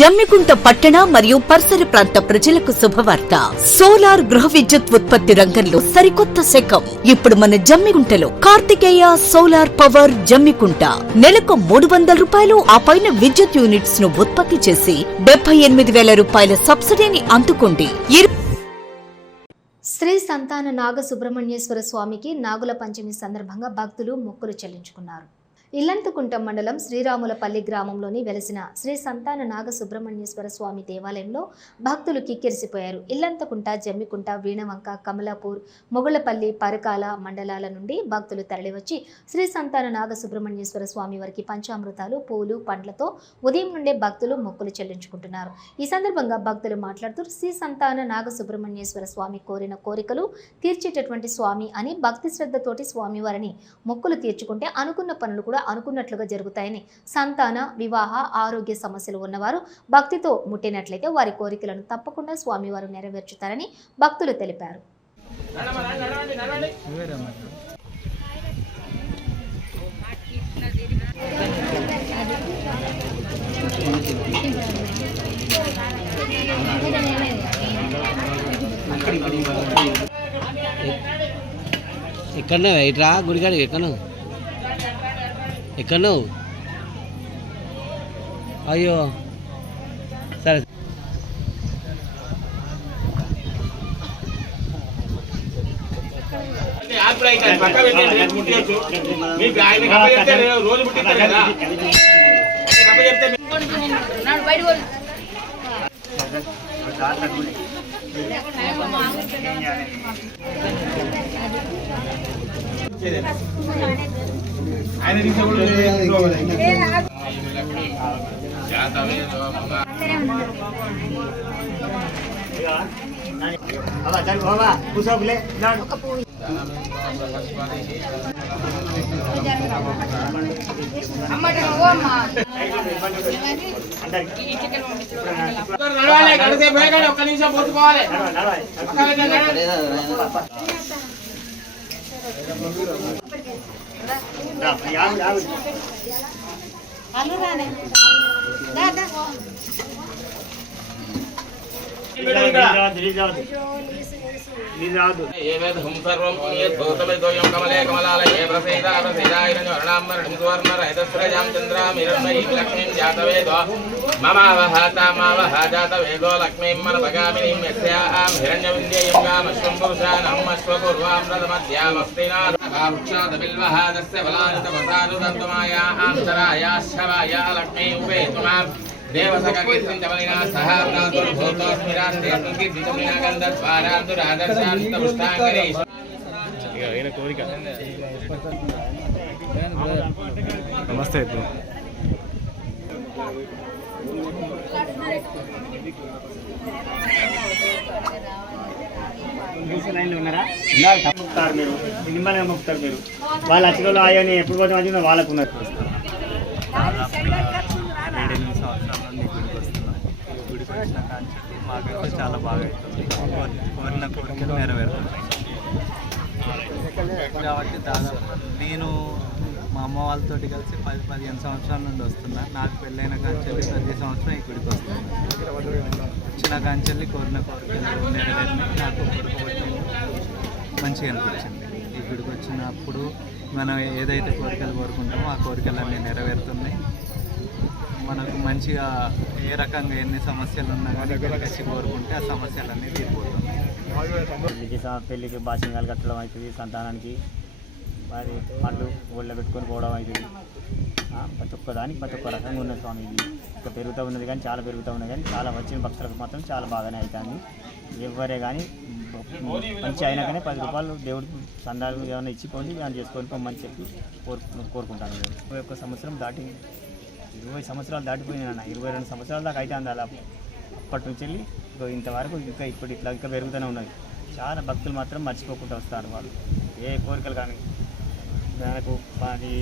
జమ్మికుంట పట్టణ మరియు పరిసర ప్రాంత ప్రజలకు శుభవార్త. సోలార్ గృహ విద్యుత్ ఉత్పత్తి రంగంలో సరికొత్త శకం. ఇప్పుడు మన జమ్మికుంటలో కార్తికేయ సోలార్ పవర్ జమ్మికుంట నెలకు 300 రూపాయలు ఆ పైన విద్యుత్ యూనిట్స్ ను ఉత్పత్తి చేసి 78,000 రూపాయల సబ్సిడీని అందుకోండి. శ్రీ సంతాన నాగ సుబ్రహ్మణ్యేశ్వర స్వామికి నాగుల పంచమి సందర్భంగా భక్తులు మొక్కులు చెల్లించుకున్నారు. ఇల్లంతకుంట మండలం శ్రీరాములపల్లి గ్రామంలోని వెలసిన శ్రీ సంతాన నాగ సుబ్రహ్మణ్యేశ్వర స్వామి దేవాలయంలో భక్తులు కిక్కిరిసిపోయారు. ఇల్లంతకుంట, జమ్మికుంట, వీణవంక, కమలాపూర్, మొగుళ్లపల్లి, పరకాల మండలాల నుండి భక్తులు తరలివచ్చి శ్రీ సంతాన నాగ సుబ్రహ్మణ్యేశ్వర స్వామి వారికి పంచామృతాలు, పూలు, పండ్లతో ఉదయం నుండే భక్తులు మొక్కులు చెల్లించుకుంటున్నారు. ఈ సందర్భంగా భక్తులు మాట్లాడుతూ శ్రీ సంతాన నాగ సుబ్రహ్మణ్యేశ్వర స్వామి కోరిన కోరికలు తీర్చేటటువంటి స్వామి అని భక్తి శ్రద్ధతోటి స్వామివారిని మొక్కులు తీర్చుకుంటే అనుకున్న పనులు కూడా అనుకున్నట్లుగా జరుగుతాయని, సంతాన, వివాహ, ఆరోగ్య సమస్యలు ఉన్నవారు భక్తితో ముట్టినట్లయితే వారి కోరికలను తప్పకుండా స్వామివారు నెరవేర్చుతారని భక్తులు తెలిపారు. ఎక్కడో ఇట్రా గుడికాడికి ఎక్కడో అయ్యో సరే నమస్తే. ఉన్నారా? మొక్కుతారు మీరు, నిమ్మలంగా మొక్కుతారు మీరు. వాళ్ళు అచ్చలో ఆయని ఎప్పుడు పోతే మంచిగా వాళ్ళకు ఉన్నారు. 7 సంవత్సరాల నుండి గుడికి వస్తున్నాం. గుడికి వచ్చిన కానీ మాకైతే చాలా బాగా అవుతుంది. కోరిన కోరికలు నెరవేరుతున్నాయి కాబట్టి దాదాపు నేను మా అమ్మ వాళ్ళతో కలిసి 10-15 సంవత్సరాల నుండి వస్తున్నా. నాకు పెళ్ళైన కాంచెల్లి ప్రతి సంవత్సరం ఈ గుడికి వస్తున్నాను. వచ్చిన కాంచెల్లి కోరిన కోరికలు నెరవేరినాయి. నాకు కొడుకు మంచిగా అనిపించింది. ఈ గుడికి వచ్చినప్పుడు మనం ఏదైతే కోరికలు కోరుకుంటామో ఆ కోరికలన్నీ నెరవేరుతున్నాయి. మనకు మంచిగా ఏ రకంగా ఎన్ని సమస్యలు ఉన్నా కానీ కలిసి కోరుకుంటే ఆ సమస్యలన్నీ తీరిపోతున్నాయి. పెళ్ళికి బాసింగాలు కట్టడం అవుతుంది, సంతానానికి మరి పండ్లు ఒళ్ళో పెట్టుకొని పోవడం అవుతుంది. ప్రతి ఒక్కదానికి ప్రతి ఒక్క రకంగా ఉన్న స్వామి ఇది ఇంకా పెరుగుతూ ఉన్నది, కానీ చాలా పెరుగుతూ ఉన్నది. కానీ చాలా వచ్చిన భక్తులకు మాత్రం చాలా బాగానే అవుతుంది. ఎవరే కానీ మంచి అయినా కానీ 10 రూపాయలు దేవుడు సందాలు ఏమైనా ఇచ్చిపోయి దాన్ని చేసుకొని పొమ్మని చెప్పి కోరుకుంటాను. 21 సంవత్సరం దాటి 20 సంవత్సరాలు దాటిపోయినా 22 సంవత్సరాల దాకా అయితే అందాల అప్పటి నుంచి వెళ్ళి ఇంతవరకు ఇంకా ఇప్పుడు ఇట్లా ఇంకా పెరుగుతూనే ఉన్నది. చాలా భక్తులు మాత్రం మర్చిపోకుండా వస్తారు. వాళ్ళు ఏ కోరికలు కానీ మనకు అది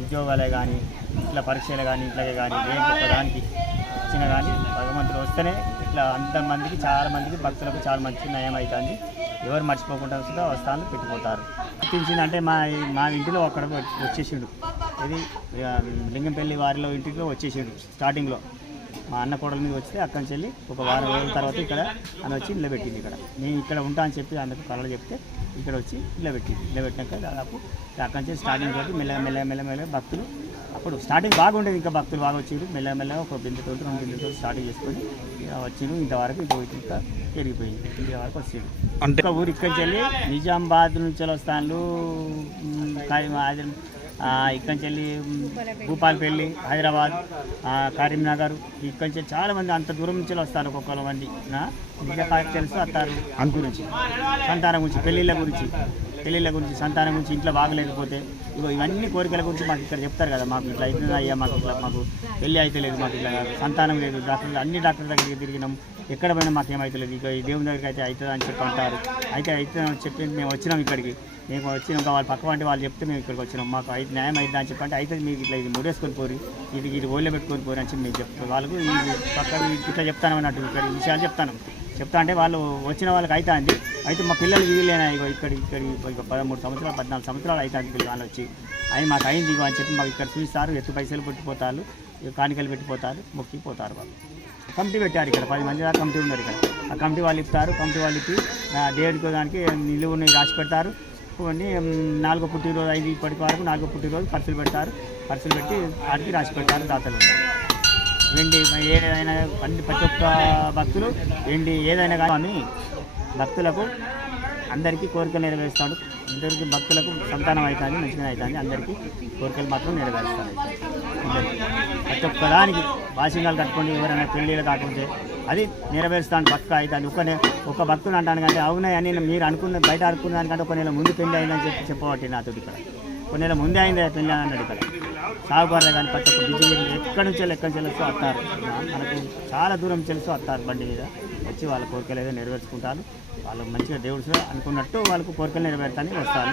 ఉద్యోగాలే కానీ ఇట్లా పరీక్షలు కానీ ఇట్లాగే కానీ ఏ దానికి ఇచ్చిన కానీ భగవంతుడు వస్తేనే ఇట్లా అంతమందికి చాలా మందికి భక్తులకు చాలా మంచి నయం అవుతుంది. ఎవరు మర్చిపోకుండా వస్తుందో వస్తాను పెట్టిపోతారు. గుర్తించిందంటే మా ఇంటిలో అక్కడ వచ్చేసిండు. ఇది లింగంపల్లి వారిలో ఇంటికి వచ్చేసిండు. స్టార్టింగ్లో మా అన్న కోడల మీద వస్తే అక్కడి నుంచి వెళ్ళి ఒక వారం రోజుల తర్వాత ఇక్కడ అని వచ్చి నిలబెట్టింది. ఇక్కడ నేను ఇక్కడ ఉంటా అని చెప్పి అందుకు కళలు చెప్తే ఇక్కడ వచ్చి నిలబెట్టింది. నిలబెట్టినాక దాదాపు అక్కడి నుంచి స్టార్టింగ్ తోటి మెల్లగా భక్తులు అప్పుడు స్టార్టింగ్ బాగుండేది, ఇంకా భక్తులు బాగా వచ్చారు. మెల్లమెల్లగా ఒక బిందుతో 2 బిందుతో స్టార్టింగ్ చేసుకొని వచ్చిండు. ఇంతవరకు ఇంకా పెరిగిపోయింది, ఇంతవరకు వచ్చాడు. అంటే ఒక ఊరు ఇక్కడికి వెళ్ళి నిజామాబాద్ నుంచి వస్తాను, ఇక్కడి నుంచి వెళ్ళి భూపాలపల్లి, హైదరాబాద్, కరీంనగర్, ఇక్కడి నుంచి చాలామంది అంత దూరం నుంచి వస్తారు. ఒక్కొక్క మంది ఇంకా తెలుసు వస్తారు అందు గురించి, సంతానం గురించి, పెళ్ళిళ్ళ గురించి, సంతానం గురించి, ఇంట్లో బాగలేకపోతే ఇవన్నీ కోరికల గురించి మాకు ఇక్కడ చెప్తారు కదా. మాకు ఇట్లా అవుతుంది అయ్యా, మాకు పెళ్ళి అయితే లేదు, మాకు ఇట్లా సంతానం లేదు, అన్ని డాక్టర్ దగ్గరికి తిరిగినాం, ఎక్కడ పోయినా మాకు ఏమవుతలేదు, ఇక ఈ దేవుని దగ్గరికి అయితే అవుతుంది అని చెప్పి అంటారు. అయితే అవుతుందని చెప్పి మేము వచ్చినాం ఇక్కడికి. మేము వచ్చినాం, వాళ్ళు పక్క వంటి వాళ్ళు చెప్తే మేము ఇక్కడికి వచ్చినాం. మాకు అయితే న్యాయం అవుతుందా అని చెప్పంటే అయితే మీకు ఇట్లా ఇది ముడేసుకొని పోరి, ఇది ఓళ్ళే పెట్టుకొని పోరి అని చెప్పి మేము చెప్తాం. వాళ్ళకు ఇది పక్క ఇట్లా చెప్తాను అన్నట్టు ఇక్కడ ఈ విషయాలు చెప్తా అంటే వాళ్ళు వచ్చిన వాళ్ళకి అవుతుంది. అయితే మా పిల్లలు వీలేనా ఇక్కడ 13 సంవత్సరాలు 14 సంవత్సరాలు అవుతుంది పిల్లలు వచ్చి అవి మాకు అయింది అని చెప్పి మాకు ఇక్కడ చూపిస్తారు. ఎత్తు పైసలు పెట్టిపోతారు, కాணிకలు పెట్టిపోతారు, మొక్కిపోతారు. వాళ్ళు కమిటీ పెట్టారు ఇక్కడ 10 మంది దాకా కమిటీ ఉన్నారు ఇక్కడ. ఆ కమిటీ వాళ్ళు ఇస్తారు. కమిటీ వాళ్ళు ఇప్పి దేవుడికి దానికి నిలువుని రాసి పెడతారు. కొన్ని 4వ పుట్టినరోజు 5 ఇప్పటి వరకు 4వ పుట్టినరోజు ఖర్చులు పెడతారు. ఖర్చులు పెట్టి వాటికి రాసి పెడతారు. దాతలు వెండి ఏదైనా ప్రతి ఒక్క భక్తులు వెండి ఏదైనా కానీ భక్తులకు అందరికీ కోరికలు నెరవేరుస్తాడు. అందరికీ భక్తులకు సంతానం అవుతుంది, మంచిగా అవుతుంది. అందరికీ కోరికలు మాత్రం నెరవేరుస్తాడు. ప్రతి ఒక్కదానికి వాసింగాలు కట్టుకోండి, ఎవరైనా పెళ్ళిళ్ళు కాకపోతే అది నెరవేరుస్తాను పక్క అవుతుంది. ఒక భక్తులు అంటాను కంటే అవునాయని మీరు అనుకున్న బయట అనుకున్న దానికంటే ఒక నెల ముందు పెళ్ళి అయిందని చెప్పబట్టి నాతో ఇక్కడ కొన్ని నెల ముందే అయింది పెళ్ళి అన్నాడు. ఇక్కడ సాగుకారులు కానీ ప్రతి ఒక్క బిజీ ఎక్కడి నుంచి వస్తారు. మనకు చాలా దూరం చెల్లిస్తూ వస్తారు బండి మీద వచ్చి వాళ్ళ కోరికలు ఏదో నెరవేర్చుకుంటారు. వాళ్ళు మంచిగా దేవుడు అనుకున్నట్టు వాళ్ళకు కోరికలు నెరవేరుతానికి వస్తారు.